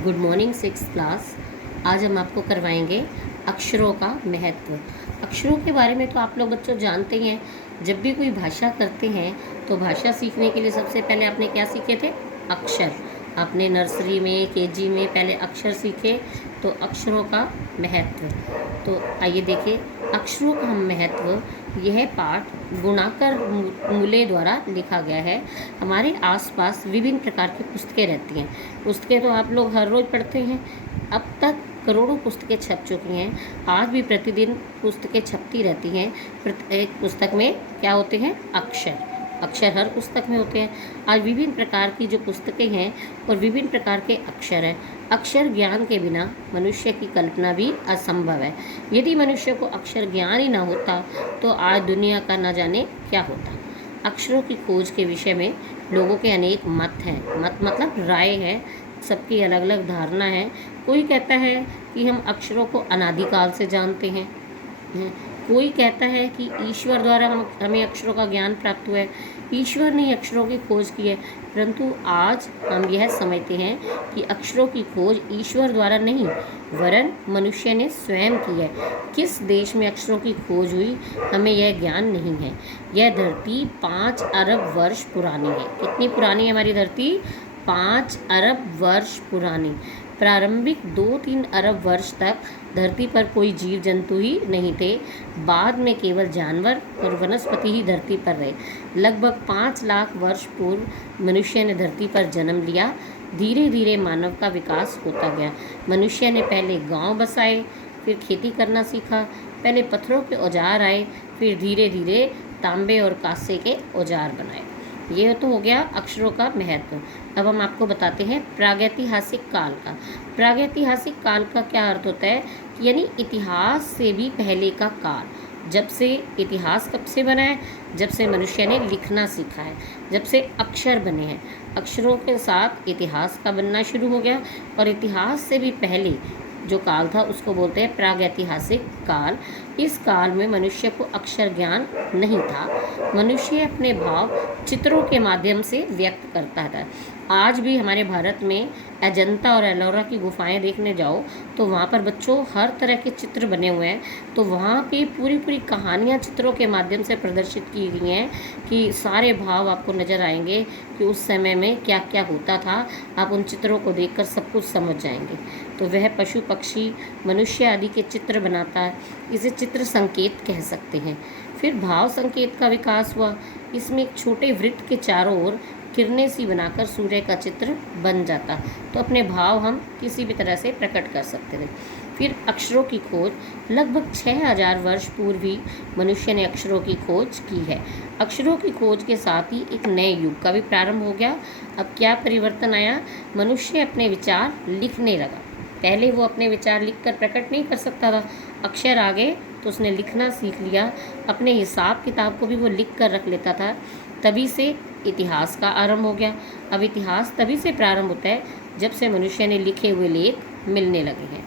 Good morning six class. आज हम आपको करवाएंगे अक्षरों का महत्व। अक्षरों के बारे में तो आप लोग बच्चों जानते ही हैं। जब भी कोई भाषा करते हैं तो भाषा सीखने के लिए सबसे पहले आपने क्या सीखे थे? अक्षर। आपने नर्सरी में केजी में पहले अक्षर सीखे, तो अक्षरों का महत्व। तो आइए देखें अक्षरों का महत्व। यह पाठ गुणाकर मूल्य द्वारा लिखा गया है। हमारे आसपास विभिन्न प्रकार की पुस्तकें रहती हैं। पुस्तकें तो आप लोग हर रोज़ पढ़ते हैं। अब तक करोड़ों पुस्तकें छप चुकी हैं। आज भी प्रतिदिन पुस्तकें छपती रहती हैं। प्रत्येक पुस्तक में क्या होते हैं? अक्षर। अक्षर हर पुस्तक में होते हैं। आज विभिन्न प्रकार की जो पुस्तकें हैं और विभिन्न प्रकार के अक्षर हैं। अक्षर ज्ञान के बिना मनुष्य की कल्पना भी असंभव है। यदि मनुष्य को अक्षर ज्ञान ही ना होता तो आज दुनिया का न जाने क्या होता। अक्षरों की खोज के विषय में लोगों के अनेक मत हैं। मत मतलब राय है, सबकी अलग अलग धारणा है। कोई कहता है कि हम अक्षरों को अनादिकाल से जानते हैं। कोई कहता है कि ईश्वर द्वारा हमें अक्षरों का ज्ञान प्राप्त हुआ है। ईश्वर ने अक्षरों की खोज की है, परंतु आज हम यह समझते हैं कि अक्षरों की खोज ईश्वर द्वारा नहीं वरन मनुष्य ने स्वयं की है। किस देश में अक्षरों की खोज हुई हमें यह ज्ञान नहीं है। यह धरती 5 अरब वर्ष पुरानी है। कितनी पुरानी है हमारी धरती? 5 अरब वर्ष पुरानी। प्रारंभिक 2-3 अरब वर्ष तक धरती पर कोई जीव जंतु ही नहीं थे। बाद में केवल जानवर और वनस्पति ही धरती पर रहे। लगभग 5 लाख वर्ष पूर्व मनुष्य ने धरती पर जन्म लिया। धीरे धीरे मानव का विकास होता गया। मनुष्य ने पहले गांव बसाए, फिर खेती करना सीखा। पहले पत्थरों के औजार आए, फिर धीरे धीरे तांबे और कांसे के औजार बनाए। ये तो हो गया अक्षरों का महत्व। अब हम आपको बताते हैं प्रागैतिहासिक काल का। प्रागैतिहासिक काल का क्या अर्थ होता है? यानी इतिहास से भी पहले का काल। जब से इतिहास कब से बना है? जब से मनुष्य ने लिखना सीखा है, जब से अक्षर बने हैं। अक्षरों के साथ इतिहास का बनना शुरू हो गया। और इतिहास से भी पहले जो काल था उसको बोलते हैं प्रागैतिहासिक काल। इस काल में मनुष्य को अक्षर ज्ञान नहीं था। मनुष्य अपने भाव चित्रों के माध्यम से व्यक्त करता था। आज भी हमारे भारत में अजंता और एलोरा की गुफाएं देखने जाओ तो वहाँ पर बच्चों हर तरह के चित्र बने हुए हैं। तो वहाँ पे पूरी पूरी कहानियाँ चित्रों के माध्यम से प्रदर्शित की गई हैं कि सारे भाव आपको नज़र आएंगे कि उस समय में क्या क्या होता था। आप उन चित्रों को देखकर सब कुछ समझ जाएंगे। तो वह पशु पक्षी मनुष्य आदि के चित्र बनाता है। इसे चित्र संकेत कह सकते हैं। फिर भाव संकेत का विकास हुआ। इसमें एक छोटे वृत्त के चारों ओर किरणें सी बनाकर सूर्य का चित्र बन जाता, तो अपने भाव हम किसी भी तरह से प्रकट कर सकते थे। फिर अक्षरों की खोज। लगभग 6000 वर्ष पूर्व ही मनुष्य ने अक्षरों की खोज की है। अक्षरों की खोज के साथ ही एक नए युग का भी प्रारंभ हो गया। अब क्या परिवर्तन आया? मनुष्य अपने विचार लिखने लगा। पहले वो अपने विचार लिखकर प्रकट नहीं कर सकता था। अक्षर आ गए तो उसने लिखना सीख लिया। अपने हिसाब किताब को भी वो लिख कर रख लेता था। तभी से इतिहास का आरंभ हो गया। अब इतिहास तभी से प्रारंभ होता है जब से मनुष्य ने लिखे हुए लेख मिलने लगे हैं।